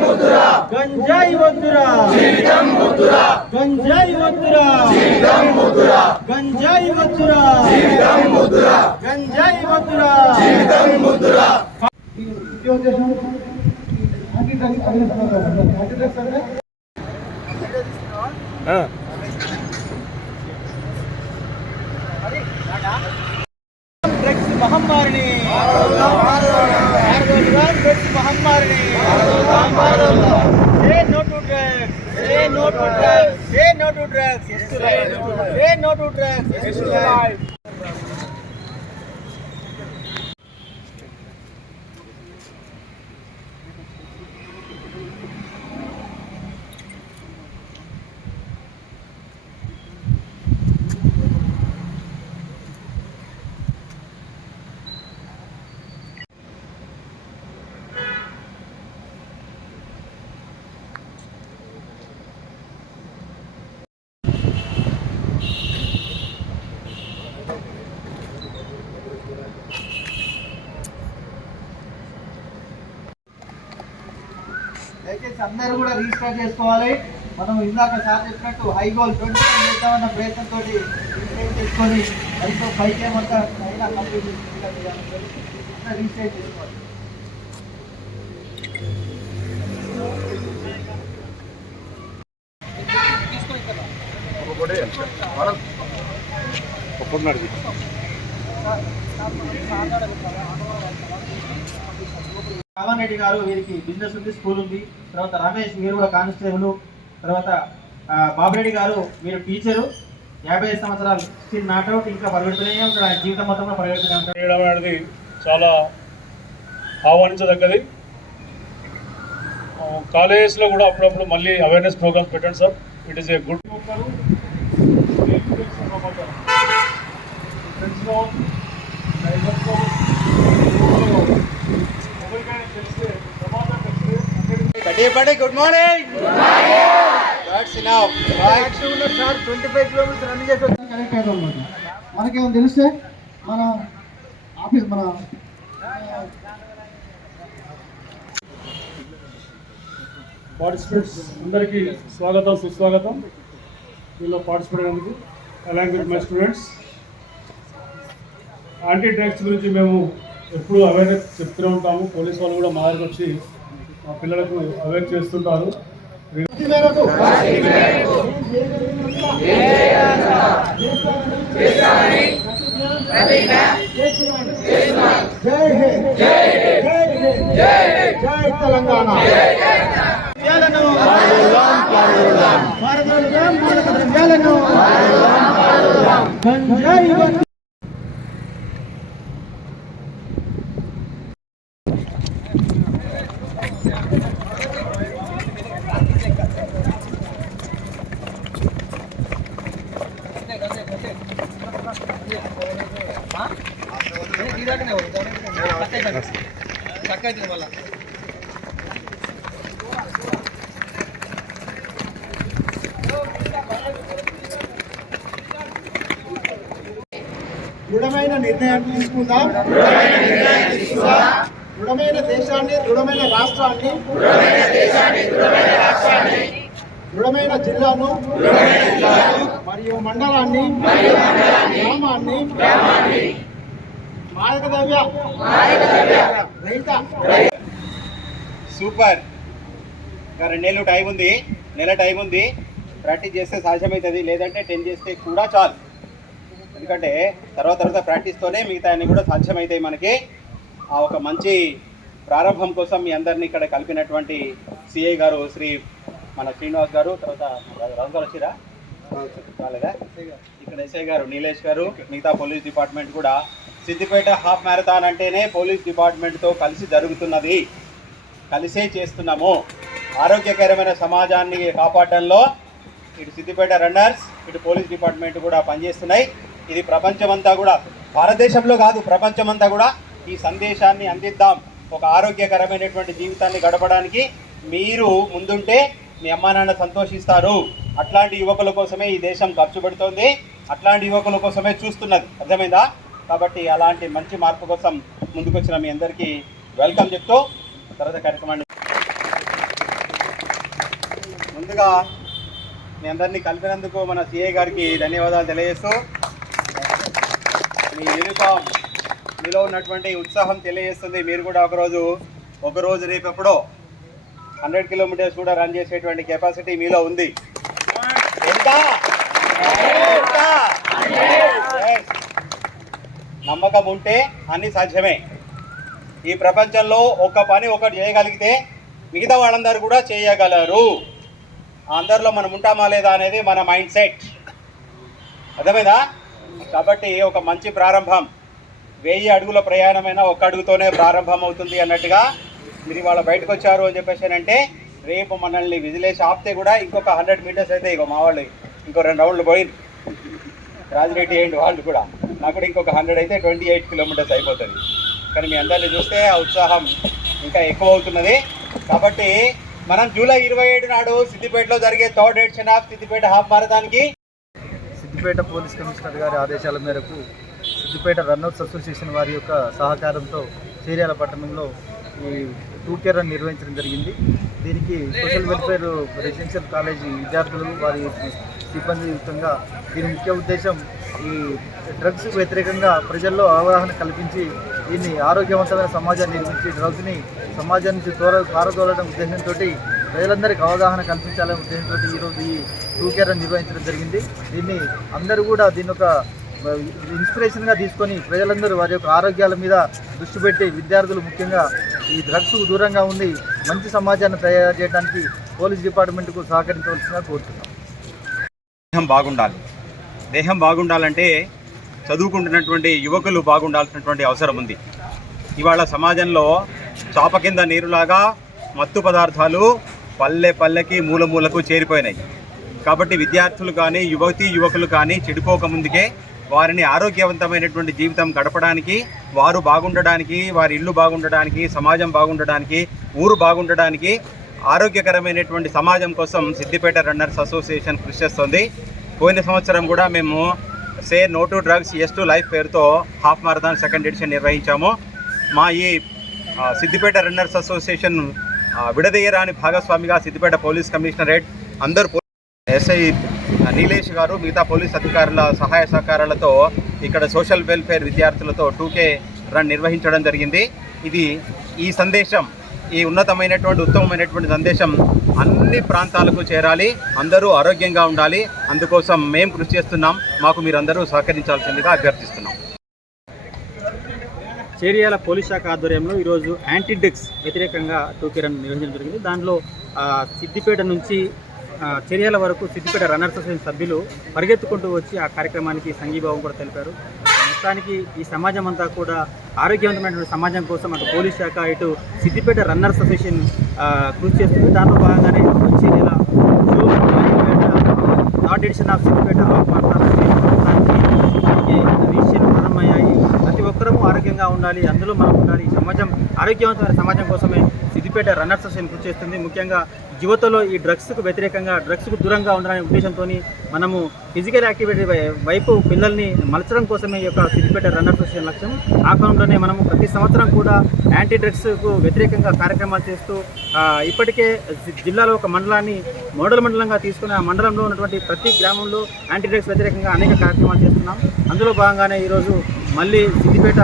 వద్దురా గంజాయి వద్దురా గంజాయి వద్దురా గంజాయి వద్దురా గంజాయి వద్దురా drugs Say no to drugs. Say no to drugs. Say no to drugs. Yes to life. Say no to drugs. Yes to. దయచేసి అందరూ కూడా రిజిస్టర్ చేసుకోవాలి. మనం ఇందాక సార్ చెప్పినట్టు హై గోల్ ట్వంటీ చేద్దామన్న ప్రయత్నంతో రిజిస్టర్ చేసుకొని అయితే పైకి ఏమంతా అయినా కంప్లీట్ రిజిస్టర్ చేసుకోవాలి. రామన్ రెడ్డి గారు వీరికి బిజినెస్ ఉంది స్కూల్ ఉంది. తర్వాత రమేష్ వీరు కూడా కానిస్టేబుల్ తర్వాత బాబిరెడ్డి గారు మీరు టీచరు. యాభై సంవత్సరాలు స్టిల్ నాట్ అవుట్ ఇంకా పరిగెడుతూనే ఉంటాడు. ఆయన జీవితం మొత్తంలో పరిగెడుతూనే చేయడం అనేది చాలా ఆహ్వానించదగ్గది. కాలేజెస్లో కూడా అప్పుడప్పుడు మళ్ళీ అవేర్నెస్ ప్రోగ్రామ్స్ పెట్టండి sir. It is a good good morning that's enough sir twenty five kilometers run చేసి వచ్చి కనెక్ట్ అవుతాం అన్నమాట. మనకేమైనా తెలిస్తే మన ఆఫీస్ మన పార్టిసిపేట్స్ అందరికీ స్వాగతం సుస్వాగతం. దీనిలో పార్టిసిపేట్ అయినందుకు along with my students anti drugs గురించి మేము ఎప్పుడు అవేర్నెస్ చెప్తూనే ఉంటాము. పోలీస్ వాళ్ళు కూడా మా దగ్గరికి వచ్చి మా పిల్లలకు అవేర్ చేస్తుంటారు తెలంగాణ ద్రవ్యాలను భారతదేశం దృఢమైన నిర్ణయాన్ని తీసుకుందాం. దృఢమైన దేశాన్ని దృఢమైన రాష్ట్రాన్ని దృఢమైన జిల్లాను మరియు మండలాన్ని గ్రామాన్ని సూపర్. ఇంకా రెండేళ్ళు టైం ఉంది నెల టైం ఉంది. ప్రాక్టీస్ చేస్తే సాధ్యమవుతుంది లేదంటే టెన్ చేస్తే కూడా చాలు. ఎందుకంటే తర్వాత తర్వాత ప్రాక్టీస్తోనే మిగతా అన్ని కూడా సాధ్యమవుతాయి మనకి. ఆ ఒక మంచి ప్రారంభం కోసం మీ అందరినీ ఇక్కడ కలిపినటువంటి సిఐ గారు శ్రీ మన శ్రీనివాస్ గారు తర్వాత రాజు గారు వచ్చిరా? వాళ్ళగా ఇక్కడ ఎస్ఐ గారు నీలేష్ గారు మిగతా పోలీస్ డిపార్ట్మెంట్ కూడా. సిద్దిపేట హాఫ్ మ్యారథాన్ అంటేనే పోలీస్ డిపార్ట్మెంట్తో కలిసి జరుగుతున్నది. కలిసే చేస్తున్నాము. ఆరోగ్యకరమైన సమాజాన్ని కాపాడడంలో ఇటు సిద్దిపేట రన్నర్స్ ఇటు పోలీస్ డిపార్ట్మెంట్ కూడా పనిచేస్తున్నాయి. ఇది ప్రపంచమంతా కూడా భారతదేశంలో కాదు ప్రపంచమంతా కూడా ఈ సందేశాన్ని అందిద్దాం. ఒక ఆరోగ్యకరమైనటువంటి జీవితాన్ని గడపడానికి మీరు ముందుంటే మీ అమ్మా నాన్న సంతోషిస్తారు. అట్లాంటి యువకుల కోసమే ఈ దేశం ఖర్చు పెడుతోంది. అట్లాంటి యువకుల కోసమే చూస్తున్నది. అర్థమైందా? కాబట్టి అలాంటి మంచి మార్పు కోసం ముందుకొచ్చిన మీ అందరికీ వెల్కమ్ చెప్తూ తర్వాత కార్యక్రమాన్ని ముందుగా మీ అందరినీ కలిపినందుకు మన సిఏ గారికి ధన్యవాదాలు తెలియజేస్తూ మీ యూనిఫామ్ మీలో ఉన్నటువంటి ఉత్సాహం తెలియజేస్తుంది. మీరు కూడా ఒకరోజు ఒకరోజు రేపెప్పుడో హండ్రెడ్ కిలోమీటర్స్ కూడా రన్ చేసేటువంటి కెపాసిటీ మీలో ఉంది. ఎంత? నమ్మకం ఉంటే అన్ని సాధ్యమే. ఈ ప్రపంచంలో ఒక పని ఒకటి చేయగలిగితే మిగతా వాళ్ళందరూ కూడా చేయగలరు. అందరిలో మనం ఉంటామా లేదా అనేది మన మైండ్ సెట్. అర్థమైందా? కాబట్టి ఒక మంచి ప్రారంభం. వెయ్యి అడుగుల ప్రయాణమైన ఒక అడుగుతోనే ప్రారంభమవుతుంది అన్నట్టుగా మీరు ఇవాళ బయటకు వచ్చారు అని చెప్పేసి అంటే రేపు మనల్ని విజిలేసి ఆపితే కూడా ఇంకొక హండ్రెడ్ మీటర్స్ అయితే ఇక మా వాళ్ళు ఇంకో రెండు రౌండ్లు పోయింది రాజిరెడ్డి ఏంటి వాళ్ళు కూడా. నాకు కూడా ఇంకొక హండ్రెడ్ అయితే ట్వంటీ ఎయిట్ కిలోమీటర్స్ అయిపోతుంది. కానీ మీ అందరిని చూస్తే ఆ ఉత్సాహం ఇంకా ఎక్కువ అవుతున్నది. కాబట్టి మనం జూలై ఇరవై ఏడు నాడు సిద్దిపేటలో జరిగే third edition of Siddipet half మారథాన్కి Siddipet police commissioner గారి ఆదేశాల మేరకు సిద్దిపేట రన్అట్స్ అసోసియేషన్ వారి యొక్క సహకారంతో చీర్యాల పట్టణంలో ఈ టూ కేర్ రన్ నిర్వహించడం జరిగింది. దీనికి సోషల్ వెల్ఫేర్ రెసిడెన్షియల్ కాలేజీ విద్యార్థులు వారి సిబ్బంది యుక్తంగా దీని ముఖ్య ఉద్దేశం ఈ డ్రగ్స్ వ్యతిరేకంగా ప్రజల్లో అవగాహన కల్పించి దీన్ని ఆరోగ్యవంతమైన సమాజాన్ని నిర్మించి డ్రగ్స్ని సమాజం నుంచి దూర పారదోలడం ఉద్దేశంతో ప్రజలందరికీ అవగాహన కల్పించాలనే ఉద్దేశంతో ఈరోజు ఈ టూ కేర్ రన్ నిర్వహించడం జరిగింది. దీన్ని అందరూ కూడా దీని ఒక ఇన్స్పిరేషన్గా తీసుకొని ప్రజలందరూ వారి యొక్క ఆరోగ్యాల మీద దృష్టి పెట్టి విద్యార్థులు ముఖ్యంగా ఈ డ్రగ్స్ దూరంగా ఉండి మంచి సమాజాన్ని తయారు చేయడానికి పోలీస్ డిపార్ట్మెంట్కు సహకరించవలసిందిగా కోరుతున్నాం. దేహం బాగుండాలి. దేహం బాగుండాలంటే చదువుకుంటున్నటువంటి యువకులు బాగుండాల్సినటువంటి అవసరం ఉంది. ఇవాళ సమాజంలో చాప కింద నీరులాగా మత్తు పదార్థాలు పల్లె పల్లెకి మూల మూలకు చేరిపోయినాయి. కాబట్టి విద్యార్థులు కానీ యువతీ యువకులు కానీ చెడిపోక ముందుకే వారిని ఆరోగ్యవంతమైనటువంటి జీవితం గడపడానికి వారు బాగుండడానికి వారి ఇల్లు బాగుండడానికి సమాజం బాగుండడానికి ఊరు బాగుండడానికి ఆరోగ్యకరమైనటువంటి సమాజం కోసం సిద్దిపేట రన్నర్స్ అసోసియేషన్ కృషి చేస్తుంది. పోయిన సంవత్సరం కూడా మేము say no to drugs yes to life పేరుతో హాఫ్ మారథాన్ సెకండ్ ఎడిషన్ నిర్వహించాము. మా ఈ సిద్దిపేట రన్నర్స్ అసోసియేషన్ విడదీయరాని భాగస్వామిగా సిద్దిపేట పోలీస్ కమిషనరేట్ అందరు ఎస్ఐ నీలేష్ గారు మిగతా పోలీస్ అధికారుల సహాయ సహకారాలతో ఇక్కడ సోషల్ వెల్ఫేర్ విద్యార్థులతో టూకే రన్ నిర్వహించడం జరిగింది. ఇది ఈ సందేశం ఈ ఉన్నతమైనటువంటి ఉత్తమమైనటువంటి సందేశం అన్ని ప్రాంతాలకు చేరాలి. అందరూ ఆరోగ్యంగా ఉండాలి. అందుకోసం మేము కృషి చేస్తున్నాం. మాకు మీరందరూ సహకరించాల్సిందిగా అభ్యర్థిస్తున్నాం. చేరియాల పోలీస్ శాఖ ఆధ్వర్యంలో ఈరోజు యాంటీ డ్రగ్స్ వ్యతిరేకంగా టూకీ రన్ నిర్వహించడం జరిగింది. దానిలో సిద్దిపేట నుంచి చర్యల వరకు సిద్దిపేట రన్నర్స్ అసోసియేషన్ సభ్యులు పరిగెత్తుకుంటూ వచ్చి ఆ కార్యక్రమానికి సంఘీభావం కూడా తెలిపారు. మొత్తానికి ఈ సమాజం అంతా కూడా ఆరోగ్యవంతమైనటువంటి సమాజం కోసం అటు పోలీస్ శాఖ ఇటు సిద్దిపేట రన్నర్స్ అసోసియేషన్ కృషి చేస్తుంది. దాంట్లో భాగంగానే వచ్చే నెల థర్డ్ ఎడిషన్ ఆఫ్ సిద్దిపేట ప్రారంభమయ్యాయి. ప్రతి ఒక్కరూ ఆరోగ్యంగా ఉండాలి. అందులో మనం ఉండాలి. సమాజం ఆరోగ్యవంతమైన సమాజం కోసమే సిద్దిపేట రన్నర్స్ అసోసియేషన్ కృషి చేస్తుంది. ముఖ్యంగా యువతలో ఈ డ్రగ్స్కు వ్యతిరేకంగా డ్రగ్స్కు దూరంగా ఉండాలనే ఉద్దేశంతో మనము ఫిజికల్ యాక్టివిటీ వైపు పిల్లల్ని మలచడం కోసమే ఈ యొక్క సిద్దిపేట రన్నర్ అసోసియేషన్ లక్ష్యం. ఆ క్రమంలోనే మనము ప్రతి సంవత్సరం కూడా యాంటీ డ్రగ్స్కు వ్యతిరేకంగా కార్యక్రమాలు చేస్తూ ఇప్పటికే జి- జిల్లాలో ఒక మండలాన్ని మోడల్ మండలంగా తీసుకుని ఆ మండలంలో ఉన్నటువంటి ప్రతి గ్రామంలో యాంటీ డ్రగ్స్ వ్యతిరేకంగా అనేక కార్యక్రమాలు చేస్తున్నాం. అందులో భాగంగానే ఈరోజు మళ్ళీ సిద్దిపేట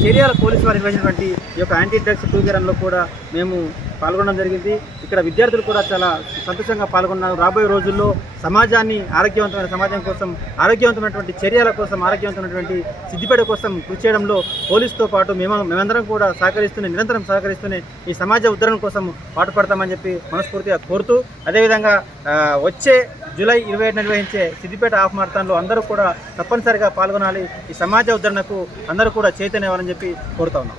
చర్యాల పోలీసు వారు నిర్వహించినటువంటి ఈ యొక్క యాంటీ డ్రగ్స్ టూ లో కూడా మేము పాల్గొనడం జరిగింది. ఇక్కడ విద్యార్థులు కూడా చాలా సంతోషంగా పాల్గొన్నారు. రాబోయే రోజుల్లో సమాజాన్ని ఆరోగ్యవంతమైన సమాజం కోసం ఆరోగ్యవంతమైనటువంటి చర్యల కోసం ఆరోగ్యవంతమైనటువంటి సిద్దిపేట కోసం కృషి చేయడంలో పోలీసుతో పాటు మేము మేమందరం కూడా సహకరిస్తూనే నిరంతరం సహకరిస్తూనే ఈ సమాజ ఉద్ధరణ కోసం పాటుపడతామని చెప్పి మనస్ఫూర్తిగా కోరుతూ అదేవిధంగా వచ్చే జూలై ఇరవై ఏడు నిర్వహించే సిద్దిపేట హాఫ్ మారథాన్లో అందరూ కూడా తప్పనిసరిగా పాల్గొనాలి. ఈ సమాజ ఉద్ధరణకు అందరూ కూడా చైతన్యవాలని చెప్పి కోరుతా ఉన్నాం.